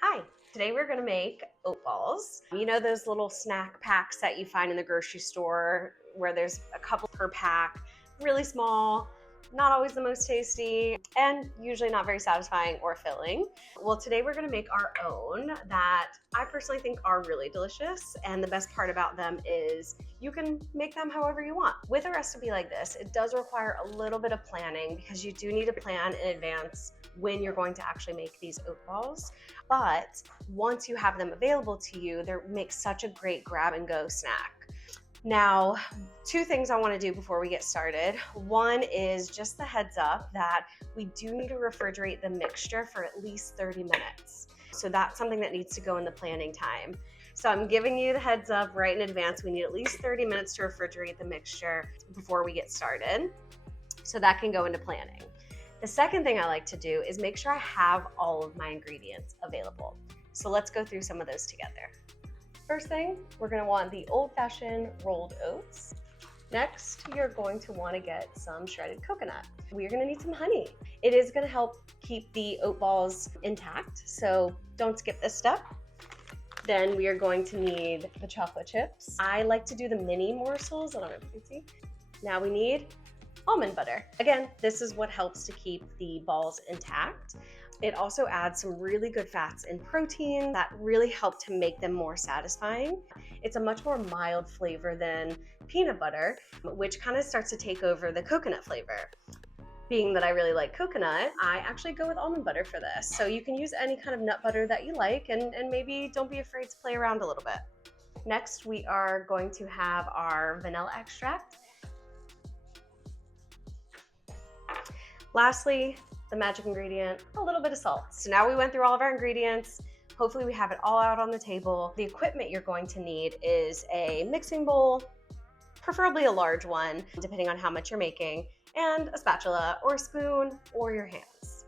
Hi, today we're gonna make oat balls. You know those little snack packs that you find in the grocery store where there's a couple per pack, really small, not always the most tasty, and usually not very satisfying or filling. Well, today we're gonna make our own that I personally think are really delicious. And the best part about them is you can make them however you want. With a recipe like this, it does require a little bit of planning because you do need to plan in advance when you're going to actually make these oat balls. But once you have them available to you, they make such a great grab and go snack. Now, two things I want to do before we get started. One is just the heads up that we do need to refrigerate the mixture for at least 30 minutes. So that's something that needs to go in the planning time. So I'm giving you the heads up right in advance. We need at least 30 minutes to refrigerate the mixture before we get started. So that can go into planning. The second thing I like to do is make sure I have all of my ingredients available. So let's go through some of those together. First thing, we're gonna want the old-fashioned rolled oats. Next, you're going to wanna get some shredded coconut. We're gonna need some honey. It is gonna help keep the oat balls intact, so don't skip this step. Then we are going to need the chocolate chips. I like to do the mini morsels. I don't know if you can see. Now we need almond butter. Again, this is what helps to keep the balls intact. It also adds some really good fats and protein that really help to make them more satisfying. It's a much more mild flavor than peanut butter, which kind of starts to take over the coconut flavor. Being that I really like coconut, I actually go with almond butter for this. So you can use any kind of nut butter that you like, and maybe don't be afraid to play around a little bit. Next, we are going to have our vanilla extract. Lastly, the magic ingredient, a little bit of salt. So now we went through all of our ingredients. Hopefully we have it all out on the table. The equipment you're going to need is a mixing bowl, preferably a large one, depending on how much you're making, and a spatula or a spoon or your hands.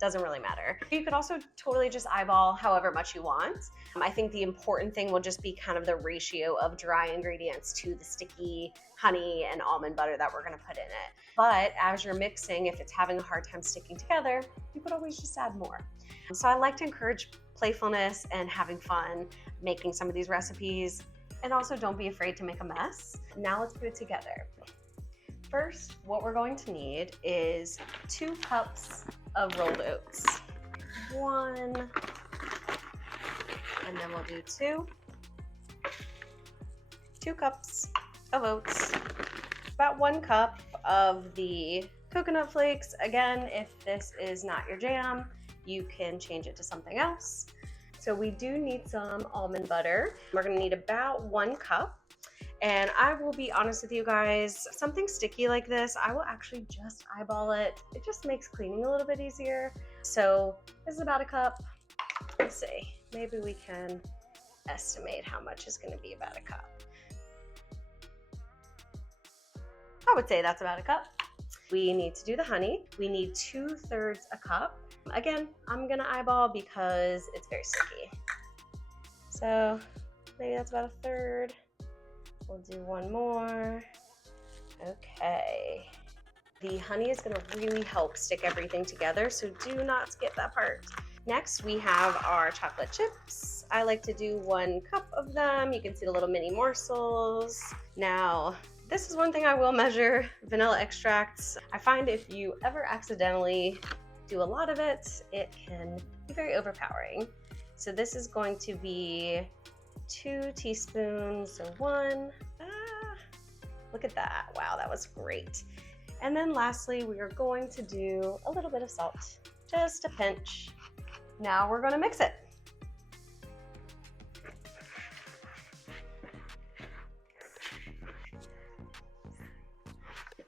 Doesn't really matter. You could also totally just eyeball however much you want. I think the important thing will just be kind of the ratio of dry ingredients to the sticky honey and almond butter that we're gonna put in it. But as you're mixing, if it's having a hard time sticking together, you could always just add more. So I like to encourage playfulness and having fun making some of these recipes. And also don't be afraid to make a mess. Now let's put it together. First, what we're going to need is 2 cups of rolled oats. 1, and then we'll do 2. 2 cups of oats. About 1 cup of the coconut flakes. Again, if this is not your jam, you can change it to something else. So we do need some almond butter. We're gonna need about 1 cup. And I will be honest with you guys, something sticky like this, I will actually just eyeball it. It just makes cleaning a little bit easier. So this is about 1 cup. Let's see, maybe we can estimate how much is gonna be about 1 cup. I would say that's about 1 cup. We need to do the honey. We need 2/3 a cup. Again, I'm gonna eyeball because it's very sticky. So maybe that's about 1/3. We'll do 1 more. Okay. The honey is gonna really help stick everything together, so do not skip that part. Next, we have our chocolate chips. I like to do 1 cup of them. You can see the little mini morsels. Now, this is one thing I will measure, vanilla extracts. I find if you ever accidentally do a lot of it, it can be very overpowering. So this is going to be 2 teaspoons, so 1. Look at that. Wow, that was great. And then lastly, we are going to do a little bit of salt, just a pinch. Now we're gonna mix it.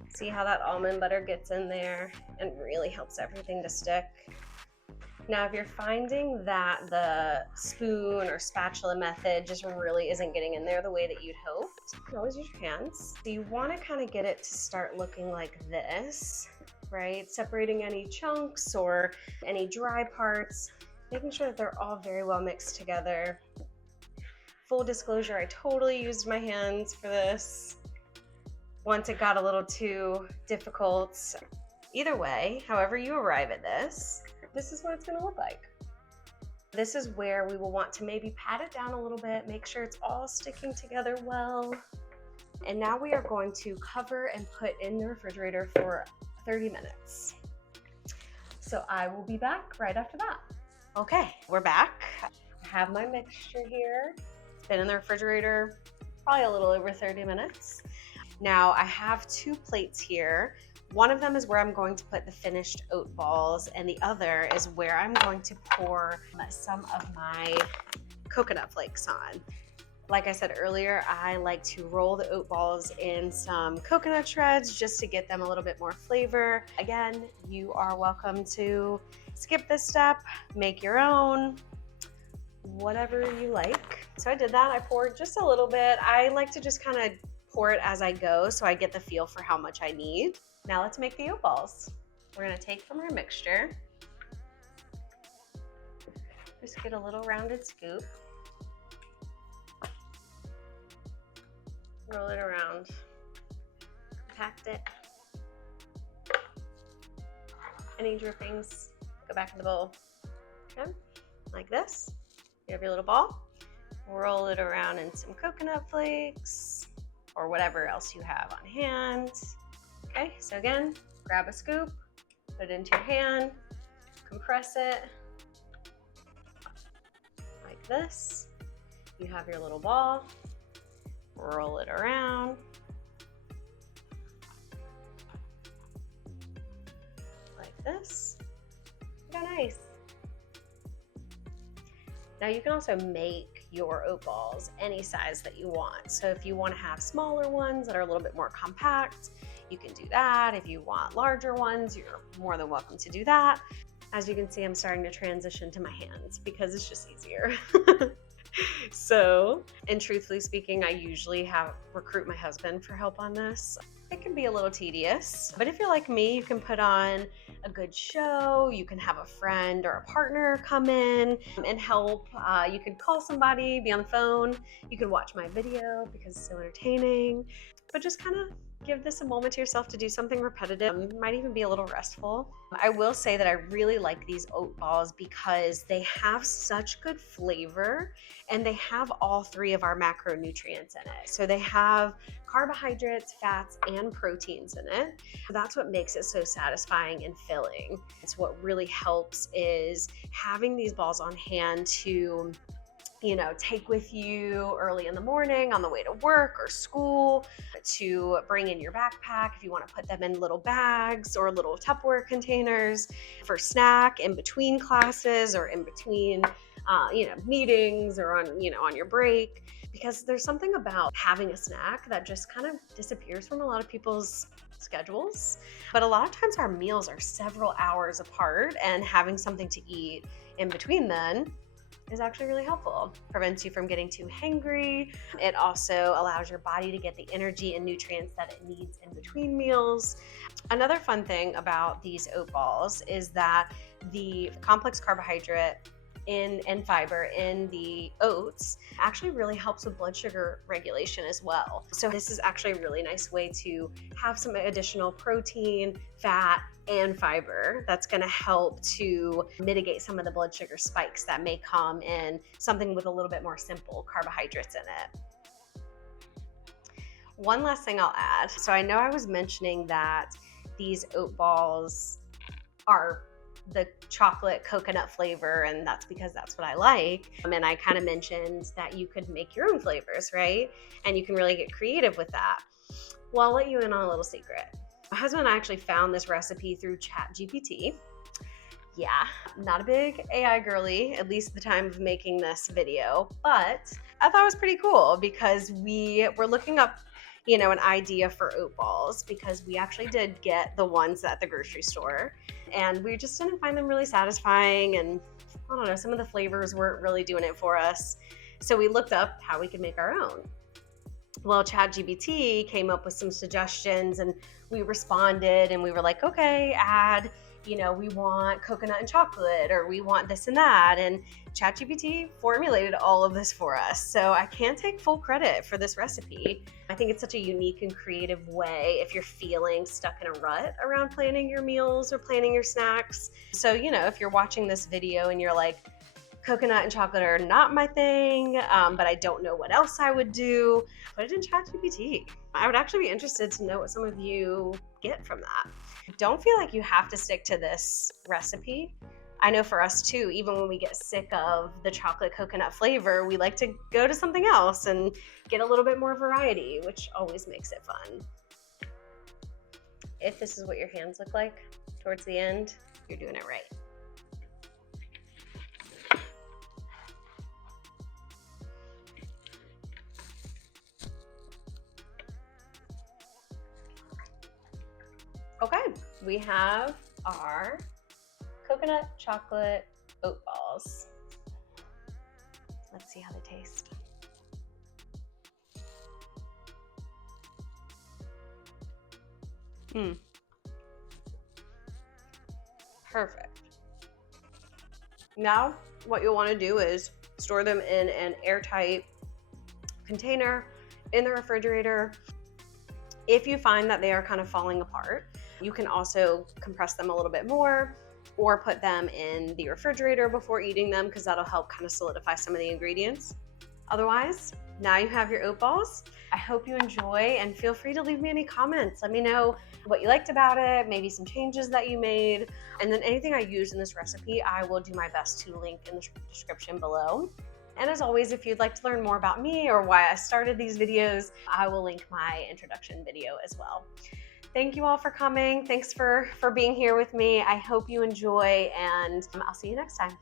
See how that almond butter gets in there and really helps everything to stick. Now, if you're finding that the spoon or spatula method just really isn't getting in there the way that you'd hoped, you can always use your hands. So you want to kind of get it to start looking like this, right? Separating any chunks or any dry parts, making sure that they're all very well mixed together. Full disclosure, I totally used my hands for this once it got a little too difficult. Either way, however you arrive at this, this is what it's going to look like. This is where we will want to maybe pat it down a little bit, make sure it's all sticking together well. And now we are going to cover and put in the refrigerator for 30 minutes. So I will be back right after that. Okay, we're back. I have my mixture here. It's been in the refrigerator probably a little over 30 minutes. Now I have 2 plates here. One of them is where I'm going to put the finished oat balls, and the other is where I'm going to pour some of my coconut flakes on. Like I said earlier, I like to roll the oat balls in some coconut shreds just to get them a little bit more flavor. Again, you are welcome to skip this step, make your own, whatever you like. So I did that. I poured just a little bit. I like to just kind of pour it as I go so I get the feel for how much I need. Now let's make the oat balls. We're gonna take from our mixture, just get a little rounded scoop. Roll it around, compact it. Any drippings, go back in the bowl. Okay, like this. You have your little ball. Roll it around in some coconut flakes or whatever else you have on hand. Okay, so again, grab a scoop, put it into your hand, compress it like this. You have your little ball. Roll it around. Like this. Look how nice. Now you can also make your oat balls any size that you want. So if you want to have smaller ones that are a little bit more compact, you can do that. If you want larger ones, you're more than welcome to do that. As you can see, I'm starting to transition to my hands because it's just easier. So, and truthfully speaking, I usually recruit my husband for help on this. It can be a little tedious, but if you're like me, you can put on a good show. You can have a friend or a partner come in and help. You could call somebody, be on the phone. You could watch my video because it's so entertaining, but just kind of give this a moment to yourself to do something repetitive. It might even be a little restful. I will say that I really like these oat balls because they have such good flavor and they have all 3 of our macronutrients in it. So they have carbohydrates, fats, and proteins in it. That's what makes it so satisfying and filling. It's what really helps is having these balls on hand to take with you early in the morning on the way to work or school, to bring in your backpack if you want to put them in little bags or little Tupperware containers for snack in between classes or in between meetings or on your break. Because there's something about having a snack that just kind of disappears from a lot of people's schedules. But a lot of times our meals are several hours apart, and having something to eat in between then is actually really helpful. Prevents you from getting too hangry. It also allows your body to get the energy and nutrients that it needs in between meals. Another fun thing about these oat balls is that the complex carbohydrate and fiber in the oats actually really helps with blood sugar regulation as well. So this is actually a really nice way to have some additional protein, fat, and fiber that's going to help to mitigate some of the blood sugar spikes that may come in something with a little bit more simple carbohydrates in it. One last thing I'll add. So I know I was mentioning that these oat balls are the chocolate coconut flavor, and that's because that's what I like. And I kind of mentioned that you could make your own flavors, right? And you can really get creative with that. Well, I'll let you in on a little secret. My husband and I actually found this recipe through ChatGPT. Yeah, not a big AI girly, at least at the time of making this video, but I thought it was pretty cool because we were looking up an idea for oat balls because we actually did get the ones at the grocery store and we just didn't find them really satisfying, and I don't know, some of the flavors weren't really doing it for us. So we looked up how we could make our own. Well, ChatGPT came up with some suggestions and we responded and we were like, okay, add, we want coconut and chocolate, or we want this and that. And ChatGPT formulated all of this for us. So I can't take full credit for this recipe. I think it's such a unique and creative way if you're feeling stuck in a rut around planning your meals or planning your snacks. So, if you're watching this video and you're like, Coconut and chocolate are not my thing, but I don't know what else I would do. Put it in ChatGPT. I would actually be interested to know what some of you get from that. Don't feel like you have to stick to this recipe. I know for us too, even when we get sick of the chocolate coconut flavor, we like to go to something else and get a little bit more variety, which always makes it fun. If this is what your hands look like towards the end, you're doing it right. Okay, we have our coconut chocolate oat balls. Let's see how they taste. Perfect. Now, what you'll want to do is store them in an airtight container in the refrigerator. If you find that they are kind of falling apart, you can also compress them a little bit more or put them in the refrigerator before eating them, because that'll help kind of solidify some of the ingredients. Otherwise, now you have your oat balls. I hope you enjoy, and feel free to leave me any comments. Let me know what you liked about it, maybe some changes that you made, and then anything I use in this recipe, I will do my best to link in the description below. And as always, if you'd like to learn more about me or why I started these videos, I will link my introduction video as well. Thank you all for coming. Thanks for being here with me. I hope you enjoy, and I'll see you next time.